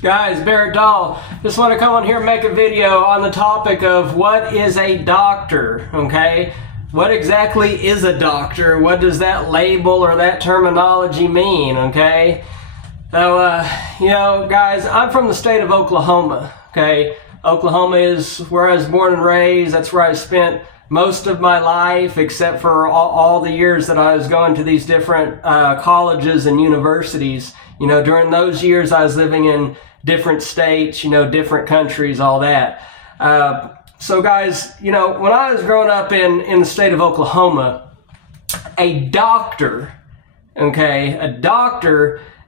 Guys, Barrett Dahl, just want to come on here and make a video on the topic of what is a doctor, okay? What exactly is a doctor? What does that label or that terminology mean, okay? So, guys, I'm from the state of Oklahoma, okay? Oklahoma is where I was born and raised. That's where I spent most of my life, except for all the years that I was going to these different colleges and universities. You know, during those years, I was living in different states, different countries, all that. So guys, when I was growing up in the state of Oklahoma, a doctor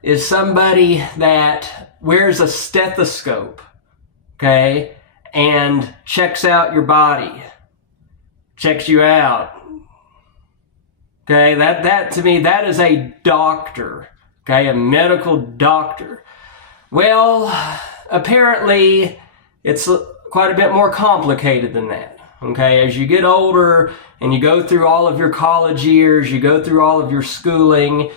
is somebody that wears a stethoscope, okay, and checks out your body, checks you out. Okay, that to me, that is a doctor, okay, a medical doctor. Well, apparently it's quite a bit more complicated than that, okay? As you get older and you go through all of your college years, you go through all of your schooling,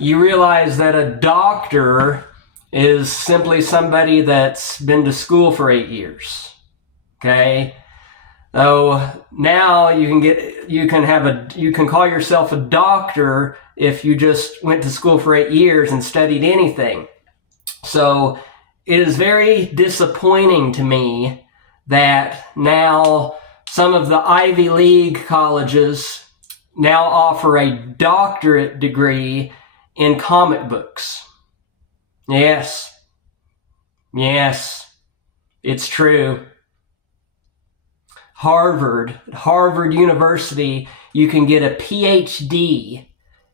you realize that a doctor is simply somebody that's been to school for 8 years, okay? So now you can call yourself a doctor if you just went to school for 8 years and studied anything. So it is very disappointing to me that now some of the Ivy League colleges now offer a doctorate degree in comic books. Yes, it's true. Harvard University, you can get a PhD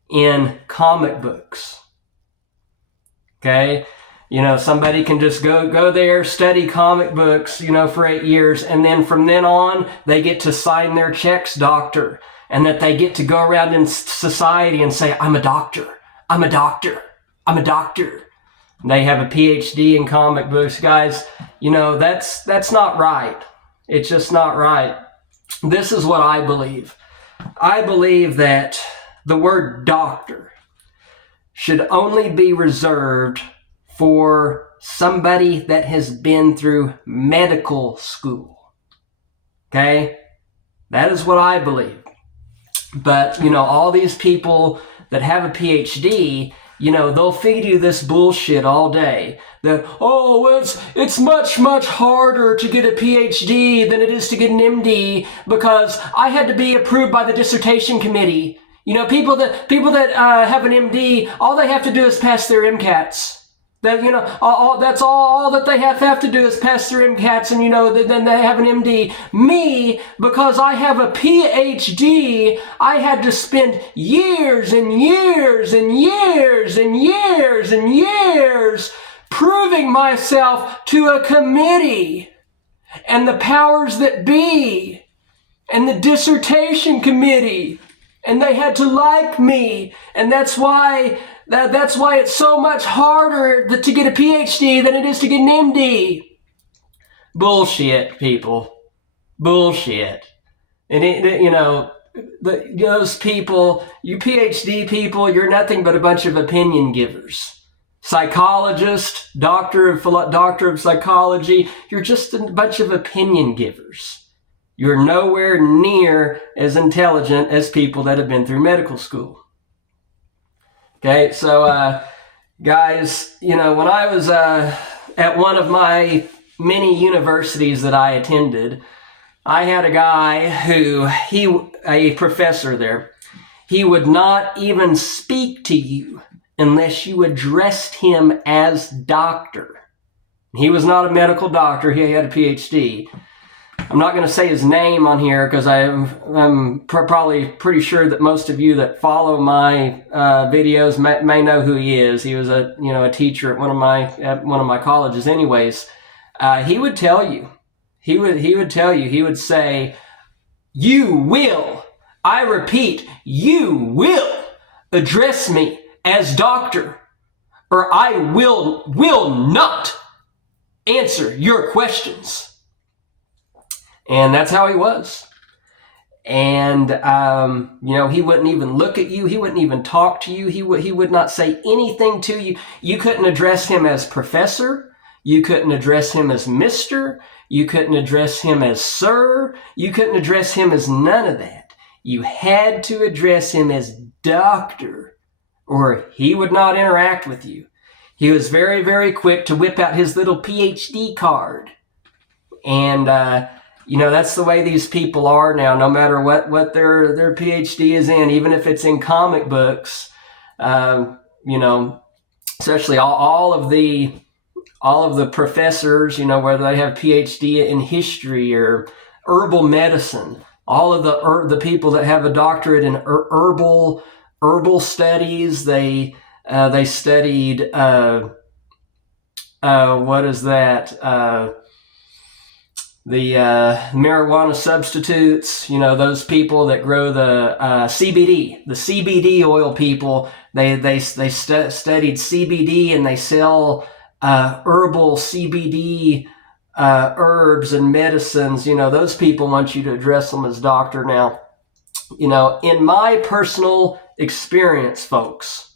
in comic books. Okay? Somebody can just go there, study comic books, for 8 years, and then from then on, they get to sign their checks, doctor, and that they get to go around in society and say, I'm a doctor, I'm a doctor, I'm a doctor. And they have a PhD in comic books. Guys, that's not right. It's just not right. This is what I believe. I believe that the word doctor should only be reserved for somebody that has been through medical school. Okay? That is what I believe. But, all these people that have a PhD, they'll feed you this bullshit all day. That, it's much, much harder to get a PhD than it is to get an MD because I had to be approved by the dissertation committee. People that have an MD, all they have to do is pass their MCATs. That's all that they have to do is pass their MCATs, and then they have an MD. Me, because I have a PhD, I had to spend years and years and years and years and years proving myself to a committee and the powers that be and the dissertation committee, and they had to like me, and that's why it's so much harder to get a PhD than it is to get an MD. Bullshit, people. Bullshit. And those people, you PhD people, you're nothing but a bunch of opinion givers. Psychologist, doctor of psychology, you're just a bunch of opinion givers. You're nowhere near as intelligent as people that have been through medical school. Okay, so guys, when I was at one of my many universities that I attended, I had a guy a professor there. He would not even speak to you unless you addressed him as doctor. He was not a medical doctor. He had a PhD. I'm not going to say his name on here because I'm probably pretty sure that most of you that follow my videos may know who he is. He was a teacher at one of my colleges. Anyways, he would tell you. He would say, "You will. I repeat, you will address me as doctor, or I will not answer your questions." And that's how he was. And, he wouldn't even look at you. He wouldn't even talk to you. He would not say anything to you. You couldn't address him as professor. You couldn't address him as Mr. You couldn't address him as Sir. You couldn't address him as none of that. You had to address him as Doctor, or he would not interact with you. He was very, very quick to whip out his little PhD card. And, that's the way these people are now, no matter what their PhD is in, even if it's in comic books, especially all of the professors, whether they have PhD in history or herbal medicine, all of the people that have a doctorate in herbal studies, they studied, what is that? The marijuana substitutes, those people that grow the CBD oil people, they studied CBD, and they sell herbal CBD herbs and medicines. Those people want you to address them as doctor. Now, in my personal experience, folks,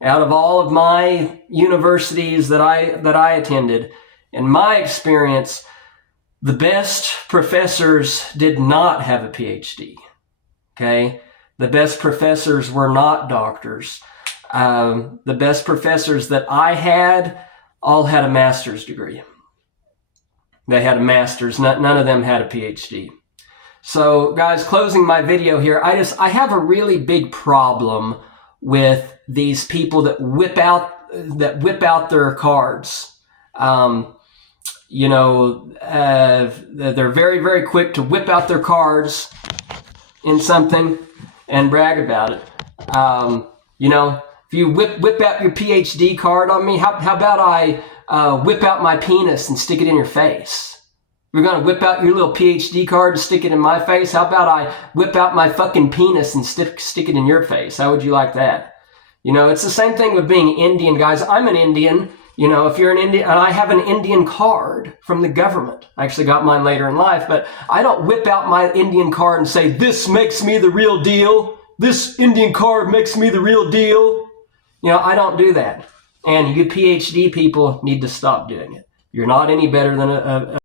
out of all of my universities that I attended, in my experience, the best professors did not have a PhD, okay? The best professors were not doctors. The best professors that I had all had a master's degree. They had a master's. None of them had a PhD. So, guys, closing my video here, I have a really big problem with these people that whip out their cards. They're very, very quick to whip out their cards in something and brag about it. If you whip out your PhD card on me, how about I whip out my penis and stick it in your face? You're going to whip out your little PhD card and stick it in my face? How about I whip out my fucking penis and stick it in your face? How would you like that? It's the same thing with being Indian, guys. I'm an Indian. If you're an Indian, and I have an Indian card from the government. I actually got mine later in life, but I don't whip out my Indian card and say, this makes me the real deal. This Indian card makes me the real deal. I don't do that. And you PhD people need to stop doing it. You're not any better than a